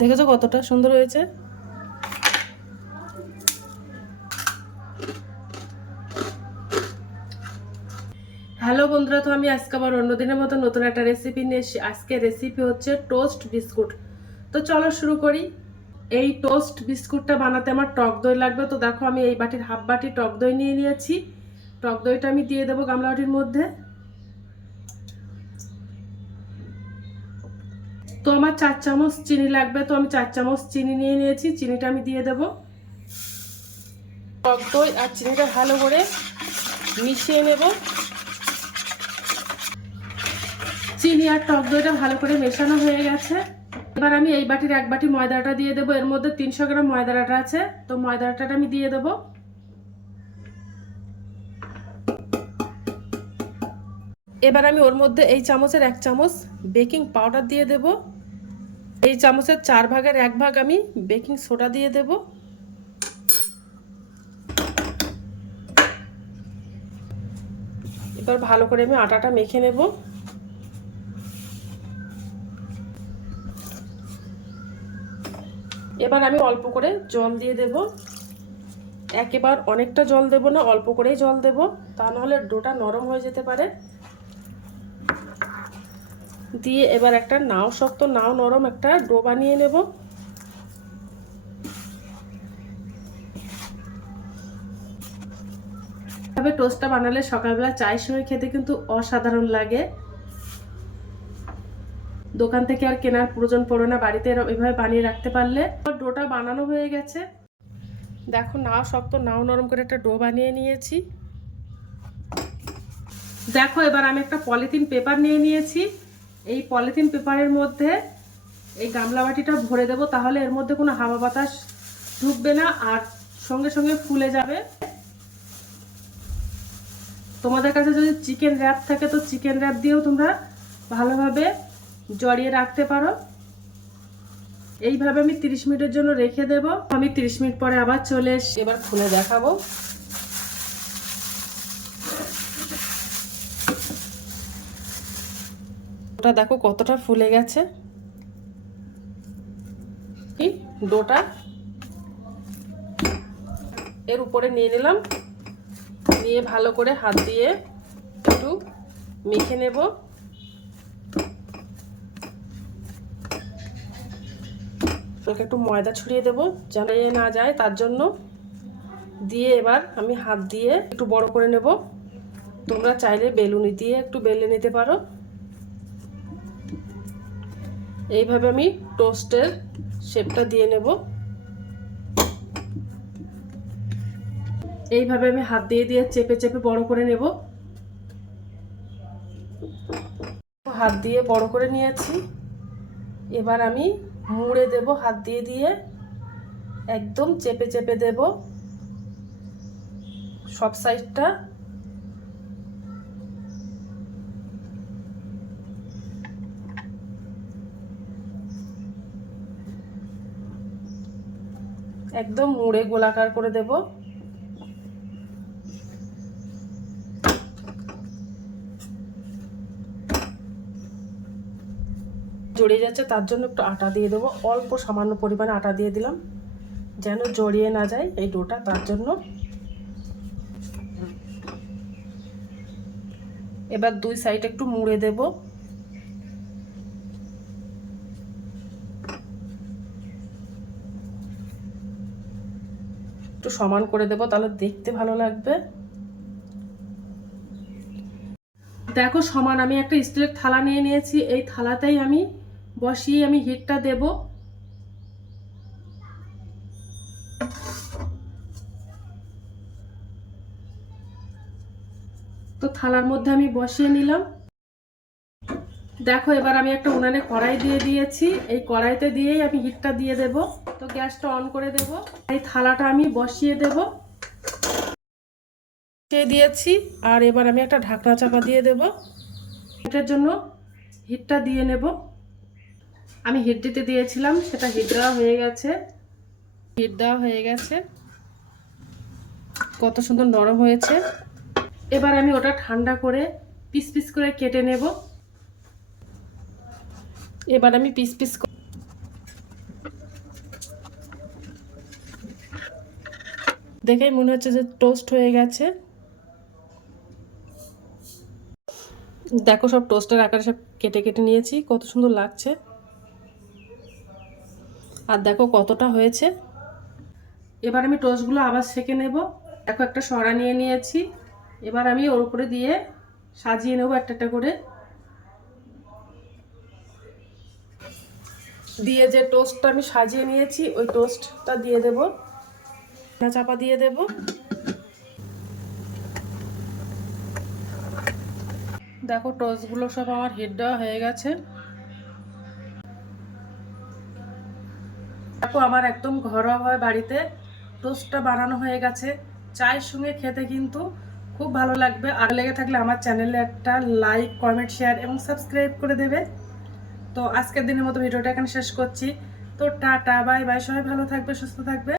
দেখেছো কতটা সুন্দর হয়েছে। হ্যালো বন্ধুরা, তো আমি আজকে আবার অন্যদিনের মতো নতুন একটা রেসিপি নিয়ে এসেছি। আজকে রেসিপি হচ্ছে টোস্ট বিস্কুট। তো চলো শুরু করি। এই টোস্ট বিস্কুটটা বানাতে আমার টক দই লাগবে। তো দেখো আমি এই বাটির হাফ বাটি টক দই নিয়ে নিয়েছি। টক দইটা আমি দিয়ে দেবো গামলা বাটির মধ্যে। তো আমার 4 চামচ চিনি লাগবে, তো আমি 4 চামচ চিনি নিয়ে নিয়েছি। চিনিটা আমি দিয়ে দেবো। টক দই আর চিনিটা ভালো করে মিশিয়ে নেব। চিনি আর টক দইটা ভালো করে মেশানো হয়ে গেছে। এবার আমি এই বাটির এক বাটি ময়দাটা দিয়ে দেবো। এর মধ্যে 300 গ্রাম ময়দার আটা আছে, তো ময়দার আটাটা আমি দিয়ে দেবো। এবার আমি ওর মধ্যে এই চামচের 1 চামচ বেকিং পাউডার দিয়ে দেব। এই চামচের 4 ভাগের 1 ভাগ আমি বেকিং সোডা দিয়ে দেব। এবার ভালো করে আমি আটাটা মেখে নেব। এবার আমি অল্প করে জল দিয়ে দেব। একেবারে অনেকটা জল দেব না, অল্প করেই জল দেব, তা নাহলে ডোটা নরম হয়ে যেতে পারে। দিয়ে এবার একটা নাও শক্ত নাও নরম একটা ডো বানিয়ে নেব। তবে টোস্টটা বানালে সকালবেলা চায়ের সঙ্গে খেতে কিন্তু অসাধারণ লাগে। দোকান থেকে আর কেনার প্রয়োজন পড়ে না, বাড়িতে এভাবে বানিয়ে রাখতে পারলে। ডোটা বানানো হয়ে গেছে। দেখো নাও শক্ত নাও নরম করে একটা ডো বানিয়ে নিয়েছি। দেখো এবার আমি একটা পলিথিন পেপার নিয়ে নিয়েছি। এই পলিথিন পেপারের মধ্যে এই গামলা বাটিটা ভরে দেব, তাহলে এর মধ্যে কোনো হাওয়া বাতাস ঢুকবে না আর সঙ্গে সঙ্গে ফুলে যাবে। তোমাদের কাছে যদি চিকেন র্যাপ থাকে তো চিকেন র্যাপ দিয়েও তোমরা ভালোভাবে জড়িয়ে রাখতে পারো। এইভাবে আমি 30 মিনিটের জন্য রেখে দেব। আমি 30 মিনিট পরে আবার চলে এসে এবার খুলে দেখাবো। ওটা দেখো কতটা ফুলে গেছে। ডোটা এর উপরে নিয়ে নিলাম, নিয়ে ভালো করে হাত দিয়ে একটু মেখে নেব। একটু ময়দা ছড়িয়ে দেবো যেন না যায়, তার জন্য। দিয়ে এবার আমি হাত দিয়ে একটু বড় করে নেব। তোমরা চাইলে বেলুনি দিয়ে একটু বেলে নিতে পারো। এইভাবে আমি টোস্টের শেপটা দিয়ে নেব। এইভাবে আমি হাত দিয়ে দিয়ে চেপে চেপে বড় করে নেব। হাত দিয়ে বড় করে নিয়েছি। এবার আমি মুড়ে দেব হাত দিয়ে দিয়ে, একদম চেপে চেপে দেব সব সাইডটা। একদম মুড়ে গোলাকার করে দেব। জড়িয়ে যাচ্ছে তার জন্য একটু আটা দিয়ে দেবো। অল্প সামান্য পরিমাণে আটা দিয়ে দিলাম যেন জড়িয়ে না যায় এই ডোটা, তার জন্য। এবার দুই সাইড একটু মুড়ে দেব। একটু সমান করে দেব, তাহলে দেখতে ভালো লাগবে। দেখো সমান আমি একটা স্টিলের থালা নিয়ে নিয়েছি। এই থালাতেই আমি বসিয়ে আমি হিটটা দেব। তো থালার মধ্যে আমি বসিয়ে নিলাম। দেখো এবার আমি একটা উনানে কড়াই দিয়ে দিয়েছি। এই কড়াইতে দিয়েই আমি হিটটা দিয়ে দেব। তো গ্যাসটা অন করে দেব। এই থালাটা আমি বসিয়ে দেব, দিয়েছি। আর এবার আমি একটা ঢাকনা চাপা দিয়ে দেব। এটার জন্য হিটটা দিয়ে নেব। আমি হিট দিতে দিয়েছিলাম, সেটা হিট দেওয়া হয়ে গেছে। হিট দেওয়া হয়ে গেছে, কত সুন্দর নরম হয়েছে। এবার আমি ওটা ঠান্ডা করে পিস পিস করে কেটে নেব। এবার আমি পিস পিস দেখেই মনে হচ্ছে যে টোস্ট হয়ে গেছে। দেখো সব টোস্টের আকারে সব কেটে কেটে নিয়েছি, কত সুন্দর লাগছে। আর দেখো কতটা হয়েছে। এবার আমি টোস্টগুলো আবার সেঁকে নেব। দেখো একটা সরা নিয়ে নিয়েছি, এবার আমি ওর উপরে দিয়ে সাজিয়ে নেব একটা একটা করে। দিয়ে যে টোস্টটা আমি সাজিয়ে নিয়েছি ওই টোস্টটা দিয়ে দেব, চাপা দিয়ে দেব। দেখো টোস্টগুলো সব আমার হিট দেওয়া হয়ে গেছে। দেখো আমার একদম ঘরোয়াভাবে বাড়িতে টোস্টটা বানানো হয়ে গেছে। চায়ের সঙ্গে খেতে কিন্তু খুব ভালো লাগবে। আর লেগে থাকলে আমার চ্যানেলে একটা লাইক, কমেন্ট, শেয়ার এবং সাবস্ক্রাইব করে দেবে। তো আজকের দিনের মতো ভিডিওটা এখানে শেষ করছি। তো টাটা, বাই বাই, সবাই ভালো থাকবে, সুস্থ থাকবে।